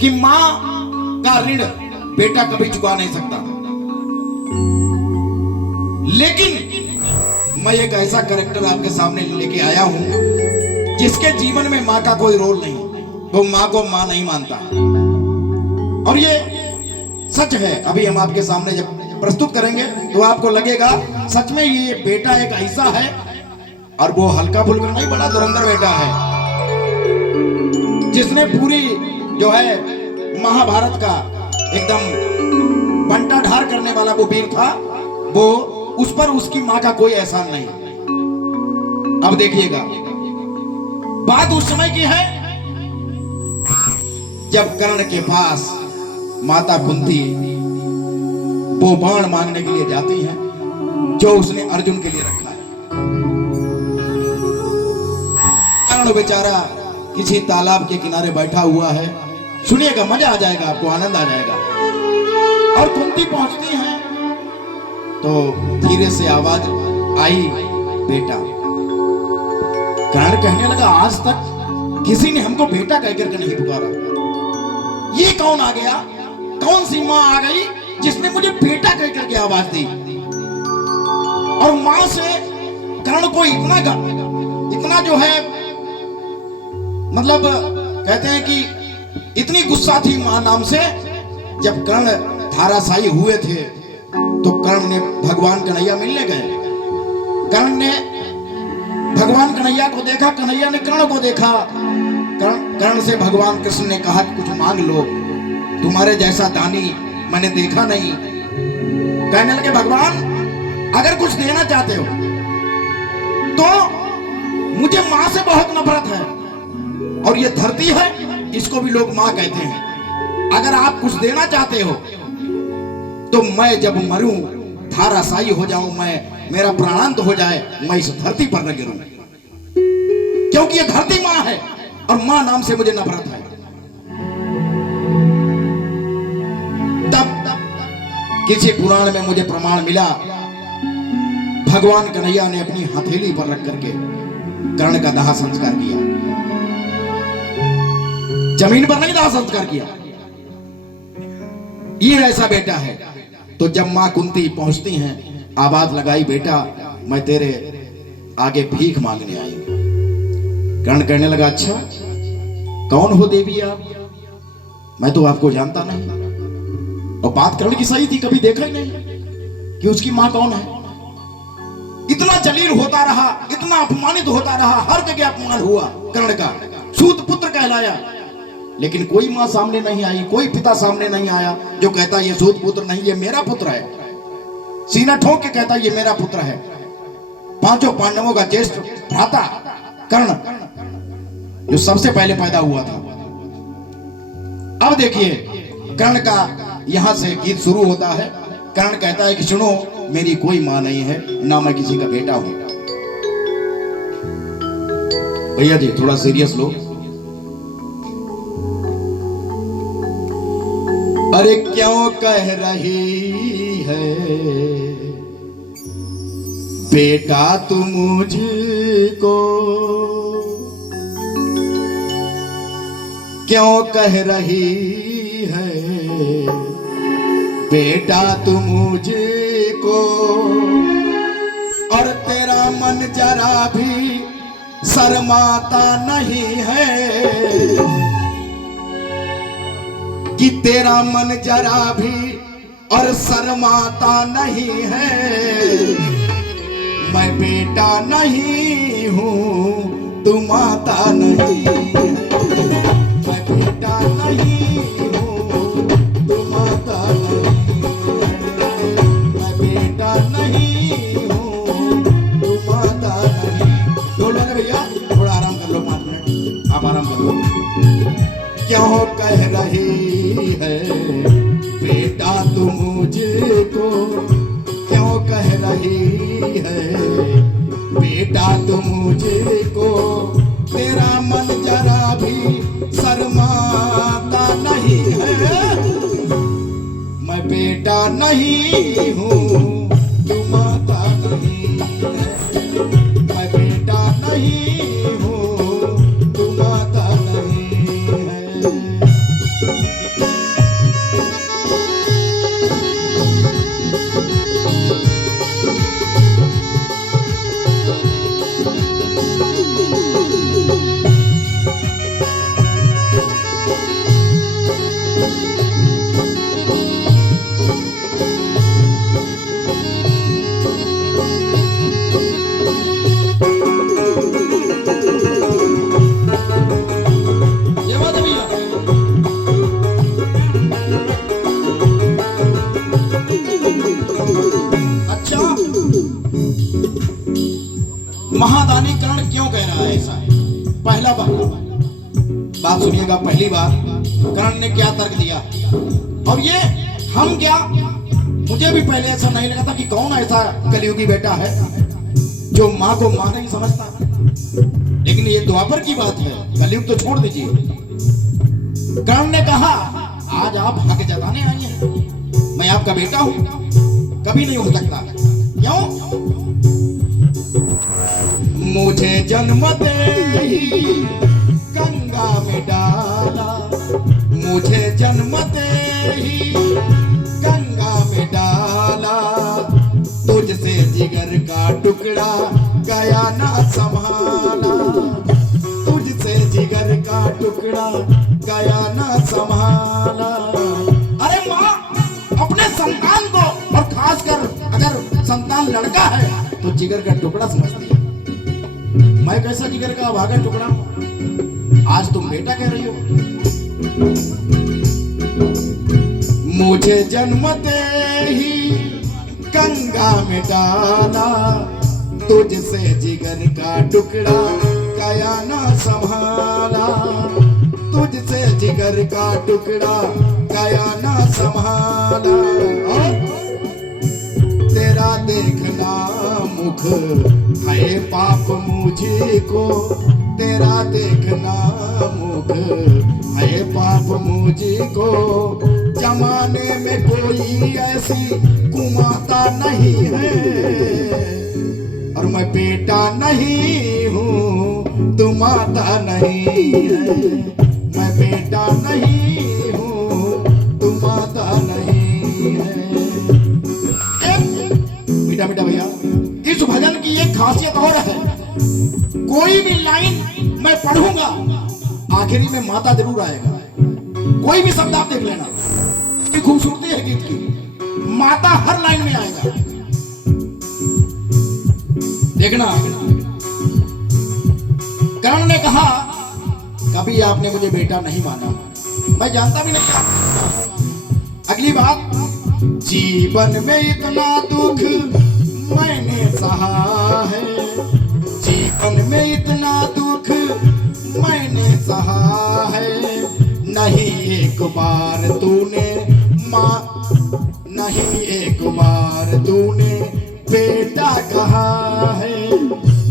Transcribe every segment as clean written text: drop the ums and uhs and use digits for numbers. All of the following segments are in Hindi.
कि मां का ऋण बेटा कभी चुका नहीं सकता। लेकिन मैं एक ऐसा कैरेक्टर आपके सामने लेके आया हूं जिसके जीवन में मां का कोई रोल नहीं, वो मां को मां नहीं मानता। और ये सच है। अभी हम आपके सामने जब प्रस्तुत करेंगे तो आपको लगेगा सच में ये बेटा एक ऐसा है, और वो हल्का फुल्का नहीं, बड़ा धुरंधर बेटा है जिसने पूरी जो है महाभारत का एकदम बंटा ढार करने वाला वो वीर था। वो उस पर उसकी मां का कोई एहसान नहीं। अब देखिएगा, बात उस समय की है जब कर्ण के पास माता कुंती वो बाण मांगने के लिए जाती हैं जो उसने अर्जुन के लिए रखा है। कर्ण बेचारा किसी तालाब के किनारे बैठा हुआ है। सुनिएगा, मजा आ जाएगा, आपको आनंद आ जाएगा। और कुंती पहुंचती है तो धीरे से आवाज आई, बेटा। कर्ण कहने लगा, आज तक किसी ने हमको बेटा कहकर के नहीं पुकारा। ये कौन आ गया? कौन सी मां आ गई जिसने मुझे बेटा कहकर के आवाज दी? और मां से कर्ण को इतना जो है, मतलब कहते हैं कि इतनी गुस्सा थी मां नाम से। जब कर्ण धाराशायी हुए थे तो कर्ण ने भगवान कन्हैया मिलने गए। कर्ण ने भगवान कन्हैया को देखा, कन्हैया ने कर्ण को देखा। कर्ण से भगवान कृष्ण ने कहा कि कुछ मांग लो, तुम्हारे जैसा दानी मैंने देखा नहीं। कहने लगे, भगवान अगर कुछ देना चाहते हो तो मुझे मां से बहुत नफरत है, और ये धरती है इसको भी लोग मां कहते हैं। अगर आप कुछ देना चाहते हो तो मैं जब मरूं, धाराशायी हो जाऊं, मेरा प्राणांत हो जाए, मैं इस धरती पर न गिरूं, क्योंकि ये धरती मां है और मां नाम से मुझे नफरत है। तब किसी पुराण में मुझे प्रमाण मिला, भगवान कन्हैया ने अपनी हथेली पर रख करके कर्ण का दाह संस्कार किया। जमीन पर नहीं दाह संस्कार किया। ये ऐसा बेटा है। तो जब मां कुंती पहुंचती हैं, आवाज लगाई, बेटा मैं तेरे आगे भीख मांगने आई हूं। कर्ण कहने लगा, अच्छा कौन हो देवी आप? मैं तो आपको जानता नहीं। और बात कर्ण की सही थी, कभी देखा ही नहीं कि उसकी मां कौन है। इतना जलील होता रहा, इतना अपमानित होता रहा, हर जगह अपमान हुआ कर्ण का, सूत पुत्र कहलाया। लेकिन कोई मां सामने नहीं आई, कोई पिता सामने नहीं आया जो कहता ये सूत पुत्र नहीं, ये मेरा पुत्र है। सीना ठोक के कहता ये मेरा पुत्र है। पांचों पांडवों का ज्येष्ठ भ्राता कर्ण, जो सबसे पहले पैदा हुआ था। अब देखिए, कर्ण का यहां से गीत शुरू होता है। कर्ण कहता है कि सुनो, मेरी कोई मां नहीं है, ना मैं किसी का बेटा हूं। भैया जी थोड़ा सीरियस लो। अरे क्यों कह रही है बेटा तू मुझको, क्यों कह रही है बेटा तू मुझको, और तेरा मन जरा भी शर्माता नहीं है, कि तेरा मन जरा भी और शर्माता नहीं है। मैं बेटा नहीं हूं तू माता नहीं है, मैं बेटा नहीं हूं तू माता नहीं है, मैं बेटा नहीं हूं तू माता नहीं। बोलो ना भैया, थोड़ा आराम कर लो, 5 मिनट आप आराम कर लो। क्यों कह रही है बेटा तू मुझको, क्यों कह रही है बेटा तू मुझको, तेरा मन जरा भी शर्माता नहीं है, मैं बेटा नहीं हूं तू माता नहीं है, मैं बेटा नहीं हूं तू माता नहीं है। सुनिएगा। पहली बार कर्ण ने क्या तर्क दिया, और ये हम क्या, मुझे भी पहले ऐसा नहीं लगा था कि कौन ऐसा कलयुगी बेटा है जो माँ को माँ नहीं समझता। लेकिन ये द्वापर की बात है, कलयुग तो छोड़ दीजिए। कर्ण ने कहा आज आप हक जताने आई हैं, मैं आपका बेटा हूं, कभी नहीं हो सकता। क्यों? मुझे जन्म दे ही गंगा में डाला, मुझे जन्म दे ही गंगा में डाला, तुझसे जिगर का टुकड़ा गया ना संभाला, तुझसे जिगर का टुकड़ा गया ना संभाला। अरे माँ अपने संतान को, और खासकर अगर संतान लड़का है तो जिगर का टुकड़ा समझती है। मैं कैसा जिगर का अभागा टुकड़ा हूं, आज तुम बेटा कह रही हो। मुझे जन्म दे ही गंगा में डाला, तुझसे जिगर का टुकड़ा गया ना संभाला, तुझसे जिगर का टुकड़ा गया ना संभाला। तेरा देखना मुख है पाप मुझे को, तेरा देखना मुख है पाप मुझे को, जमाने में कोई ऐसी कुमाता नहीं है, और मैं बेटा नहीं हूँ तू माता नहीं है, मैं बेटा नहीं हूँ तू माता नहीं है। बेटा बेटा भैया, इस भजन की एक खासियत और है, कोई भी लाइन मैं पढ़ूंगा आखिरी में माता जरूर आएगा। कोई भी शब्द आप देख लेना, की खूबसूरती है गीत की, माता हर लाइन में आएगा। देखना, कर्ण ने कहा कभी आपने मुझे बेटा नहीं माना, मैं जानता भी नहीं। अगली बात, जीवन में इतना दुख मैंने सहा है, जीवन में इतना दुख मैंने सहा है, नहीं एक बार तूने माँ, नहीं एक बार तूने बेटा कहा है,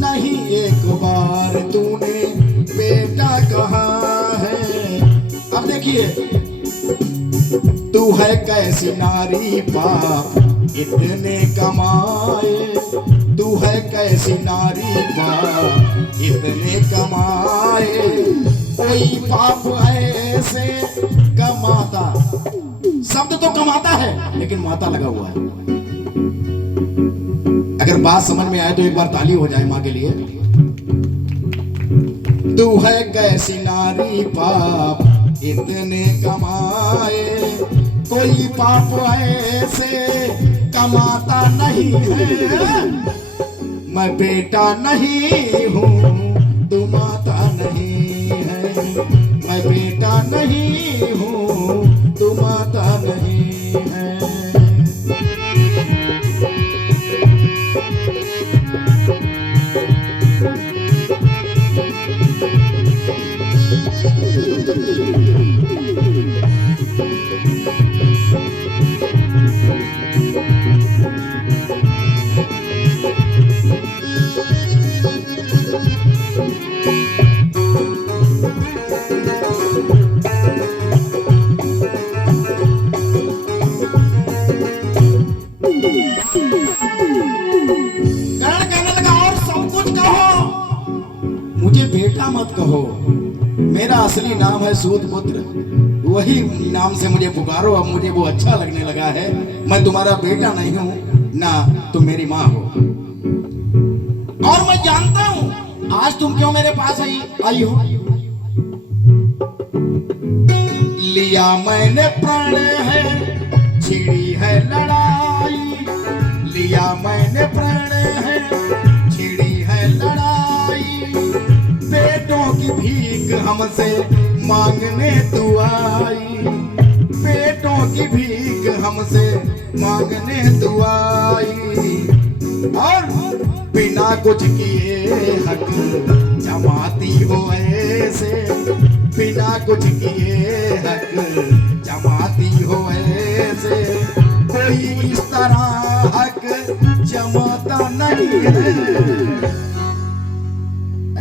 नहीं एक बार तूने बेटा कहा है। अब देखिए, तू है कैसी नारी पाप इतने कमाए, तू है कैसी नारी पाप इतने कमाए, कोई पाप ऐसे कमाता, शब्द तो कमाता है लेकिन माता लगा हुआ है। अगर बात समझ में आए तो एक बार ताली हो जाए माँ के लिए। तू है कैसी नारी पाप इतने कमाए, कोई पाप ऐसे कमाता नहीं है, मैं बेटा नहीं हूँ तू माता नहीं है, मैं बेटा नहीं हूँ तू माता नहीं है। मत कहो, मेरा असली नाम है सूतपुत्र, वही नाम से मुझे पुकारो। अब मुझे वो अच्छा लगने लगा है, मैं तुम्हारा बेटा नहीं हूं ना तुम मेरी माँ हो। और मैं जानता हूं आज तुम क्यों मेरे पास आई हो। लिया मैंने प्रण है, छिड़ी है लड़ाई, लिया मैंने प्रण है, छिड़ी है लड़ाई, बेटों की भीख हमसे मांगने तू आई, बेटों की भीख हमसे मांगने तू आई, और बिना कुछ किए हक जमाती हो ऐसे बिना कुछ किए हक जमाती हो ऐसे कोई इस तरह हक जमाता नहीं है।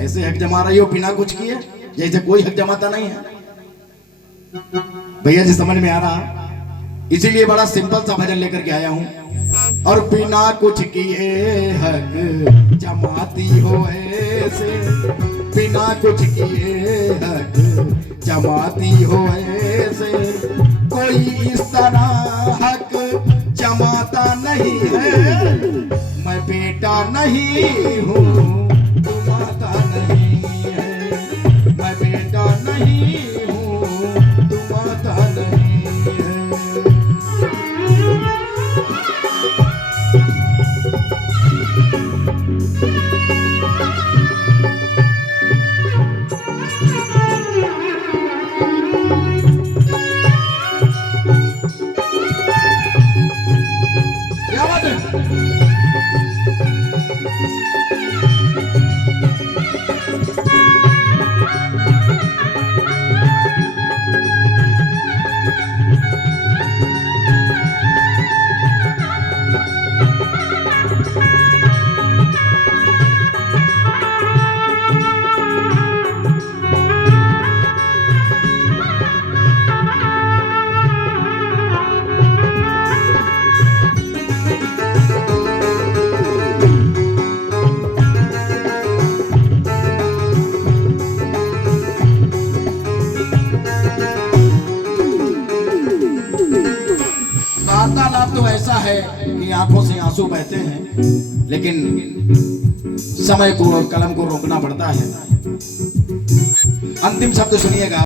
ऐसे हक जमा रही हो बिना कुछ किए जैसे कोई हक जमाता नहीं है। भैया जी समझ में आ रहा? इसीलिए बड़ा सिंपल सा भजन लेकर के आया हूं। और बिना कुछ किए हक जमाती हो ऐसे बिना कुछ किए हक जमाती हो ऐसे कोई इस तरह हक जमाता नहीं है। मैं बेटा नहीं हूँ तू माता नहीं है। मैं बेटा नहीं हूँ तू माता नहीं है। क्या बात है? वार्तालाप तो ऐसा है कि आंखों से आंसू बहते हैं, लेकिन समय को और कलम को रोकना पड़ता है। अंतिम शब्द सुनिएगा।